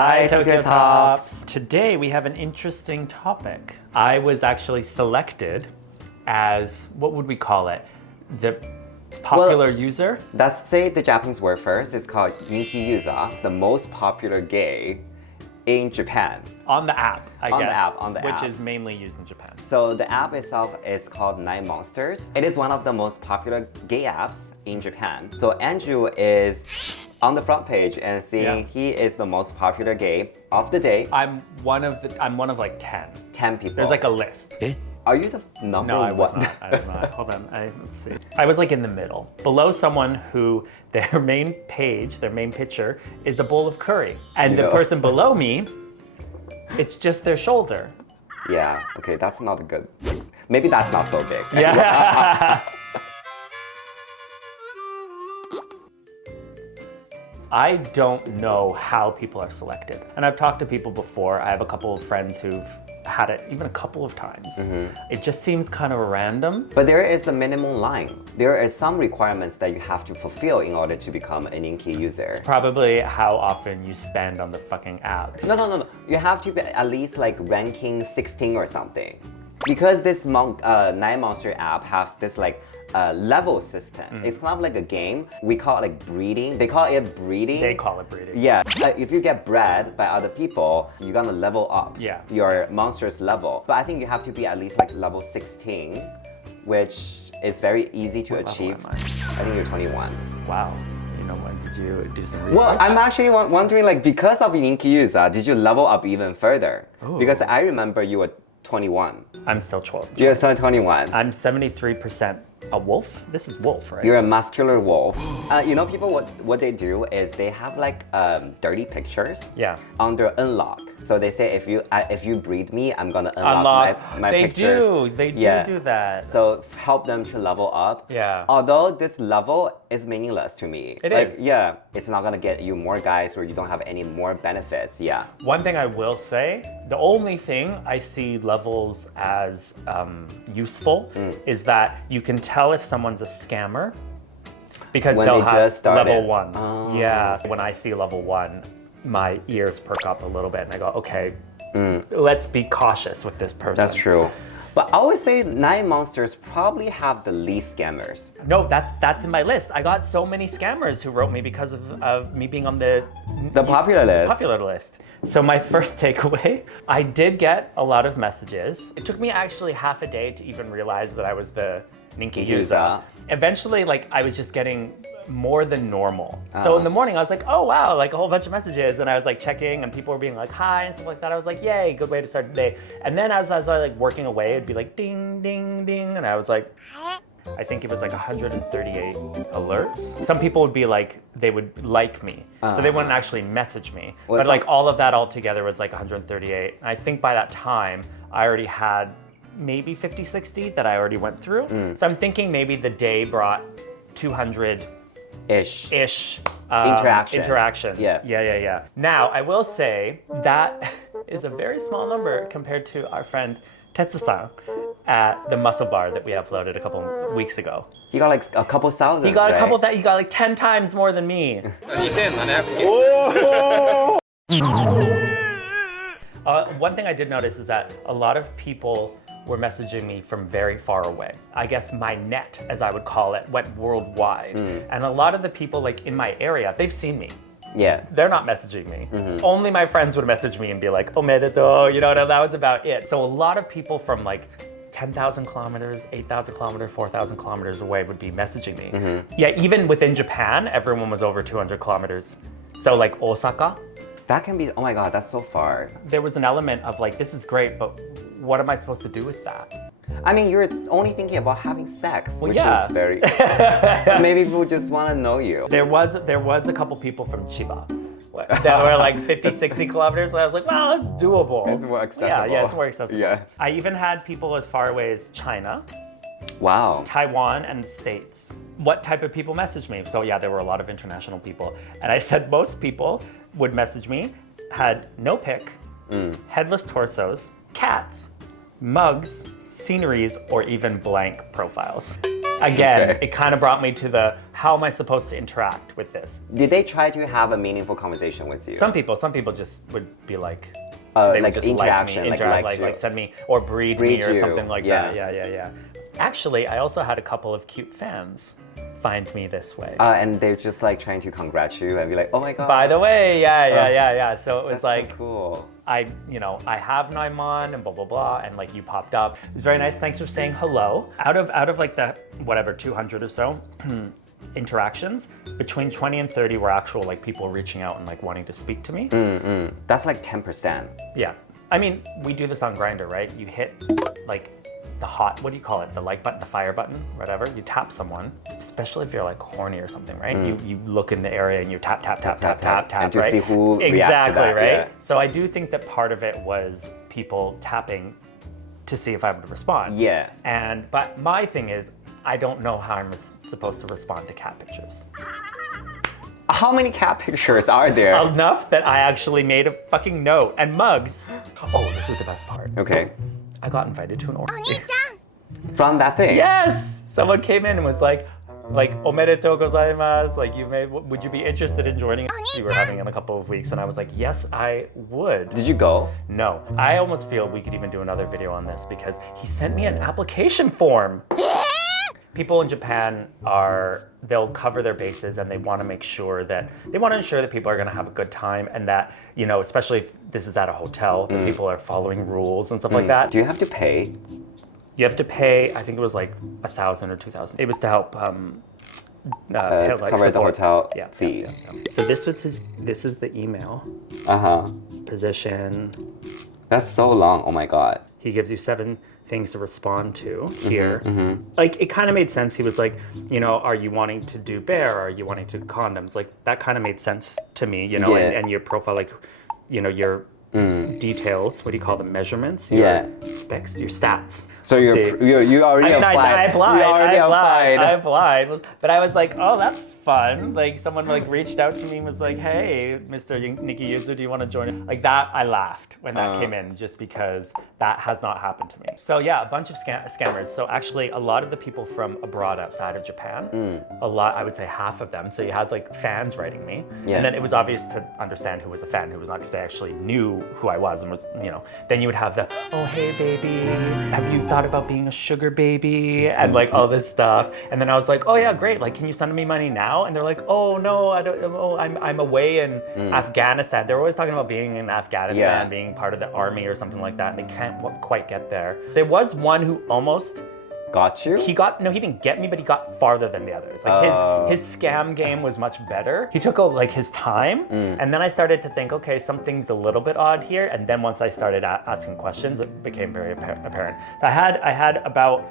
Hi, Tokyo Tops. Today we have an interesting topic. I was actually selected as, what would we call it? The popular user? Let's say the Japanese word first. It's called Inki user, the most popular gay in Japan. On the app, I guess. On the which app. is mainly used in Japan. So the app itself is called Nine Monsters. It is one of the most popular gay apps in Japan. So Andrew is on the front page and seeing he is the most popular gay of the day. I'm one of like 10. 10 people. There's like a list. Are you the number No, I was one? not. I was not. Hold on. Let's see. I was like in the middle. Below someone who their main page, their main picture is a bowl of curry. And the person below me, it's just their shoulder. Yeah, okay, that's not a good. Maybe that's not so big. Yeah. I don't know how people are selected. And I've talked to people before. I have a couple of friends who've had it even a couple of times. It just seems kind of random. But there is a minimum line. There are some requirements that you have to fulfill in order to become an Inki user. Probably how often you spend on the fucking app. No. You have to be at least like ranking 16 or something. Because this Nine Monster app has this like level system. It's kind of like a game. We call it like breeding. They call it breeding. They call it breeding. Yeah, if you get bred by other people, you're gonna level up your monster's level. But I think you have to be at least like level 16, which is very easy to achieve. Level am I? think you're 21. Wow. You know what? Did you do some research? Well, I'm actually wondering, like, because of Inki user, did you level up even further? Ooh. Because I remember you were 21. I'm still 12. You're still 21. I'm 73% a wolf. This is wolf, right? You're a muscular wolf. You know, people, what they do is they have like dirty pictures on their unlock. So they say, if you breed me, I'm gonna unlock my pictures. They do that. So help them to level up. Yeah. Although this level is meaningless to me. It is. Yeah, it's not gonna get you more guys or you don't have any more benefits. Yeah. One thing I will say, the only thing I see levels as useful is that you can tell if someone's a scammer because When they'll they have just started. level 1. Oh. Yeah, so when I see level 1, my ears perk up a little bit and I go, okay, let's be cautious with this person. That's true. But I always say Nine Monsters probably have the least scammers. No, that's in my list. I got so many scammers who wrote me because of me being on the popular list. Popular list. So my first takeaway, I did get a lot of messages. It took me actually half a day to even realize that I was the Inki user. Eventually, like, I was just getting more than normal. So in the morning, I was like, oh wow, like a whole bunch of messages. And I was like checking and people were being like, hi, and stuff like that. I was like, yay, good way to start the day. And then as I was like working away, it'd be like ding, ding, ding. And I was like, I think it was like 138 alerts. Some people would be like, they would like me. So they wouldn't actually message me. Well, but like all of that all together was like 138. And I think by that time, I already had maybe 50, 60 that I already went through. So I'm thinking maybe the day brought 200-ish interactions. Yeah. Now, I will say that is a very small number compared to our friend Tetsu-san at the muscle bar that we uploaded a couple weeks ago. He got like a couple thousand. He got right? a couple that he got like 10 times more than me. One thing I did notice is that a lot of people were messaging me from very far away. I guess my net, as I would call it, went worldwide. And a lot of the people like in my area, they've seen me. Yeah. They're not messaging me. Only my friends would message me and be like, omedetou, you know, that was about it. So a lot of people from like 10,000 kilometers, 8,000 kilometers, 4,000 kilometers away would be messaging me. Yeah, even within Japan, everyone was over 200 kilometers. So like Osaka. That can be, oh my God, that's so far. There was an element of like, this is great, but what am I supposed to do with that? I mean, you're only thinking about having sex, which yeah. is very, maybe people just want to know you. There was a couple people from Chiba that were like 50, 60 kilometers. And I was like, well, it's doable. It's more accessible. Yeah, it's more accessible. Yeah. I even had people as far away as China, Wow. Taiwan, and the States. What type of people messaged me? So yeah, there were a lot of international people. And I said most people would message me, had no pic, headless torsos, cats, mugs, sceneries, or even blank profiles. again, Okay. it kind of brought me to the, how am I supposed to interact with this? Did they try to have a meaningful conversation with you? Some people just would be like, like would just interaction, like me, interact, like send me, or breed me or you. something like Yeah. that. Yeah. Actually, I also had a couple of cute fans find me this way. And they're just like trying to congratulate you and be like, oh my god. By the way, yeah. So it was That's like, so cool. I have Naimon and blah, blah, blah, and like you popped up. It was very nice. Thanks for saying hello. Out of like the, whatever, 200 or so interactions, between 20 and 30 were actual like people reaching out and like wanting to speak to me. That's like 10%. Yeah. I mean, we do this on Grindr, right? You hit like the hot, what do you call it? The like button, the fire button, whatever. You tap someone, especially if you're like horny or something, right? You look in the area and you tap, And to right? see who reacts to exactly, that, right? yeah. So I do think that part of it was people tapping to see if I would respond. Yeah. But my thing is, I don't know how I'm supposed to respond to cat pictures. How many cat pictures are there? Enough that I actually made a fucking note. And mugs. Oh, this is the best part. Okay. I got invited to an orgy. From that thing? Yes! Someone came in and was like, omedetou gozaimasu, like would you be interested in joining us? We were having in a couple of weeks, and I was like, yes, I would. Did you go? No, I almost feel we could even do another video on this because he sent me an application form. People in Japan they'll cover their bases and they want to ensure that people are going to have a good time and that, especially if this is at a hotel, that people are following rules and stuff like that. Do you have to pay? You have to pay, I think it was like 1,000 or 2,000. It was to help Cover the support. hotel Yeah, fee. yeah. So this is the email position. That's so long. Oh my god. He gives you 7 things to respond to here. Like, it kind of made sense. He was like, are you wanting to do bare? Or are you wanting to do condoms? Like, that kind of made sense to me, Yeah. and your profile, like, your details, what do you call them, measurements? Your specs, your stats. So you already applied. I applied. You already applied. I applied. But I was like, oh, that's fun. Like, someone like reached out to me and was like, hey, Mr. Nikki Yuzu, do you want to join? Like that, I laughed when that came in, just because that has not happened to me. So yeah, a bunch of scammers. So actually, a lot of the people from abroad outside of Japan, I would say half of them. So you had like fans writing me, and then it was obvious to understand who was a fan, who was not, because they actually knew who I was and was, Then you would have the, oh hey baby, have you thought about being a sugar baby, and like all this stuff. And then I was like, oh yeah, great. Like, can you send me money now? And they're like, oh no, I don't. Oh, I'm away in Afghanistan. They're always talking about being in Afghanistan, being part of the army or something like that. And they can't quite get there. There was one who almost got you. He didn't get me, but he got farther than the others. Like his scam game was much better. He took like his time, and then I started to think, okay, something's a little bit odd here. And then once I started asking questions, it became very apparent. I had about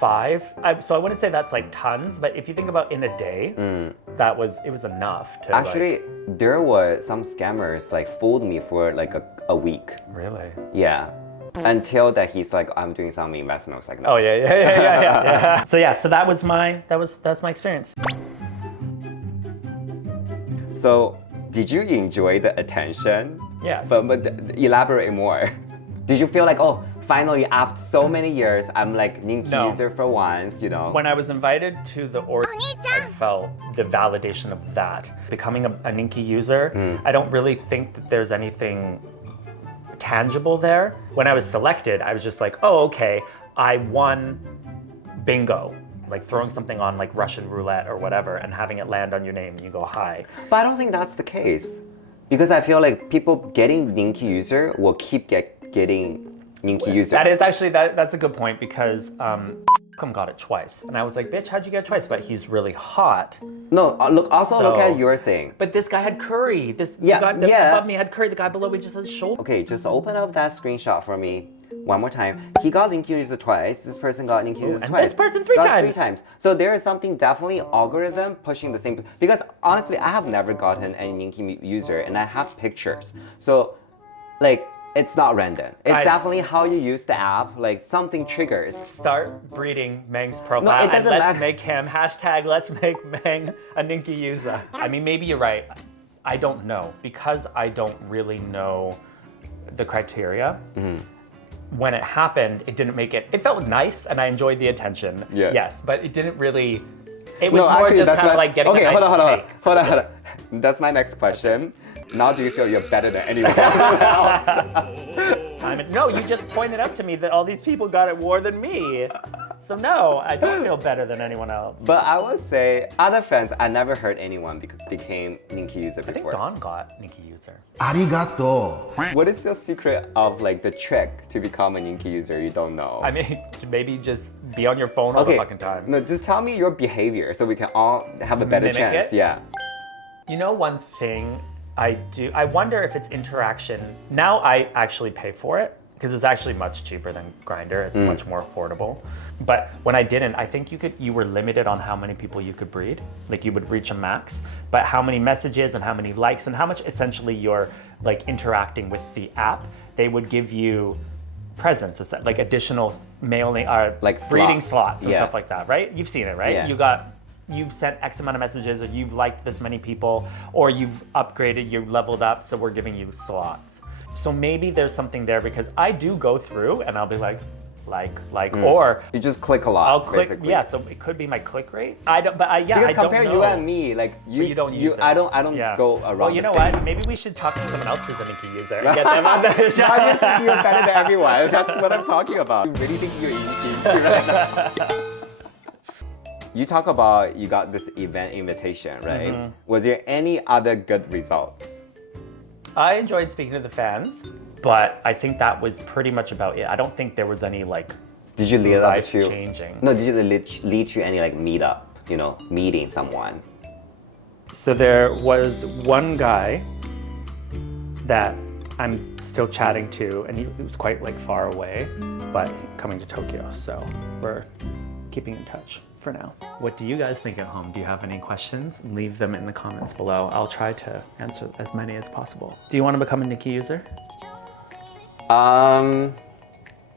5. So I wouldn't say that's like tons, but if you think about in a day, it was enough to Actually, there were some scammers like fooled me for like a week. Really? Yeah. Until that he's like, I'm doing some investment. I was like, no. Oh yeah. So that was my experience. So did you enjoy the attention? Yes. But elaborate more. Did you feel like, oh, finally after so many years, I'm like Ninki user for once, When I was invited to the org, I felt the validation of that. Becoming a Ninki user, I don't really think that there's anything tangible there. When I was selected, I was just like, oh, okay, I won bingo. Like throwing something on like Russian roulette or whatever and having it land on your name and you go hi. But I don't think that's the case. Because I feel like people getting Ninki user will keep getting Ninki user. That is actually, that's a good point, because got it twice. And I was like, bitch, how'd you get it twice? But he's really hot. No, look at your thing. But this guy had curry. The guy above me had curry. The guy below me just had shoulder. Okay, just open up that screenshot for me one more time. He got Ninki user twice. This person got Ninki user twice. And this person three times. So there is something definitely algorithm pushing the same. Because honestly, I have never gotten any Ninki user, and I have pictures. So, like, it's not random. It's definitely how you use the app. Like something triggers. Start breeding Meng's profile. No, it doesn't matter. Let's make him #let's make Meng a Ninki user. I mean, maybe you're right. I don't know, because I don't really know the criteria. when it happened, it didn't make it felt nice and I enjoyed the attention. Yeah. Yes, but it didn't really, it was No, more actually, just that's kind of my- like getting okay, a nice cake. hold on. That's my next question. Now do you feel you're better than anyone else? No, you just pointed out to me that all these people got it more than me. So no, I don't feel better than anyone else. But I would say, other fans, I never heard anyone became Ninki user before. I think Dawn got Ninki user. Arigato. What is your secret of like the trick to become a Ninki user you don't know? I mean, maybe just be on your phone all the fucking time. No, just tell me your behavior so we can all have a better Mimic chance. it? Yeah. You know, one thing I wonder if it's interaction. Now I actually pay for it because it's actually much cheaper than Grindr. It's much more affordable. But when I didn't, I think you were limited on how many people you could breed. Like you would reach a max, but how many messages and how many likes and how much essentially you're like interacting with the app, they would give you presents, like additional mailing or Like breeding slots. slots and Yeah. stuff like that, right? You've seen it, right? Yeah. You've sent X amount of messages, or you've liked this many people, or you've upgraded, you've leveled up, so we're giving you slots. So maybe there's something there because I do go through and I'll be like, or You just click a lot. I'll click, basically. yeah, so it could be my click rate. I don't, but Because I don't compare know. you and me, like you don't use it. I don't go around. Well, you know the same. what? Maybe we should talk to someone else who's a Ninki user and get them on the show. I just think you're better than everyone. That's what I'm talking about. You really think you're Ninki right now? You talk about you got this event invitation, right? Mm-hmm. Was there any other good results? I enjoyed speaking to the fans, but I think that was pretty much about it. I don't think there was any like Did you lead up to life-changing. No, did you lead to any like meetup? You know, meeting someone. So there was one guy that I'm still chatting to, and he was quite like far away, but coming to Tokyo, so we're keeping in touch for now. What do you guys think at home? Do you have any questions? Leave them in the comments below. I'll try to answer as many as possible. Do you want to become a Ninki user?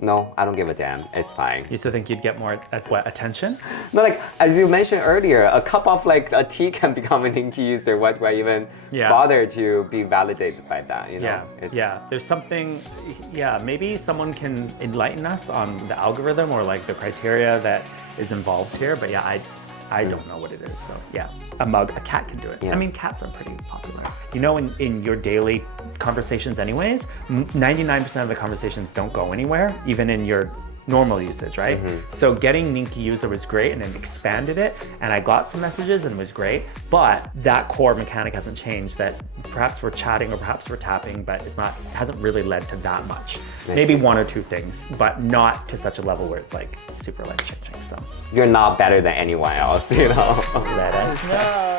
No, I don't give a damn. It's fine. You still think you'd get more attention? No, like as you mentioned earlier, a cup of like a tea can become a Ninki user. Why do I even bother to be validated by that? You know? There's something. Yeah, maybe someone can enlighten us on the algorithm or like the criteria that is involved here. But yeah, I don't know what it is. So yeah, a cat can do it. Yeah. I mean, cats are pretty popular. You know, in your daily conversations anyways, 99% of the conversations don't go anywhere, even in your normal usage, right? So getting Ninki user was great and then expanded it, and I got some messages and it was great, but that core mechanic hasn't changed, that perhaps we're chatting or perhaps we're tapping, but it hasn't really led to that much. Maybe one or two things, but not to such a level where it's like super life changing. So You're not better than anyone else, you know? let us know.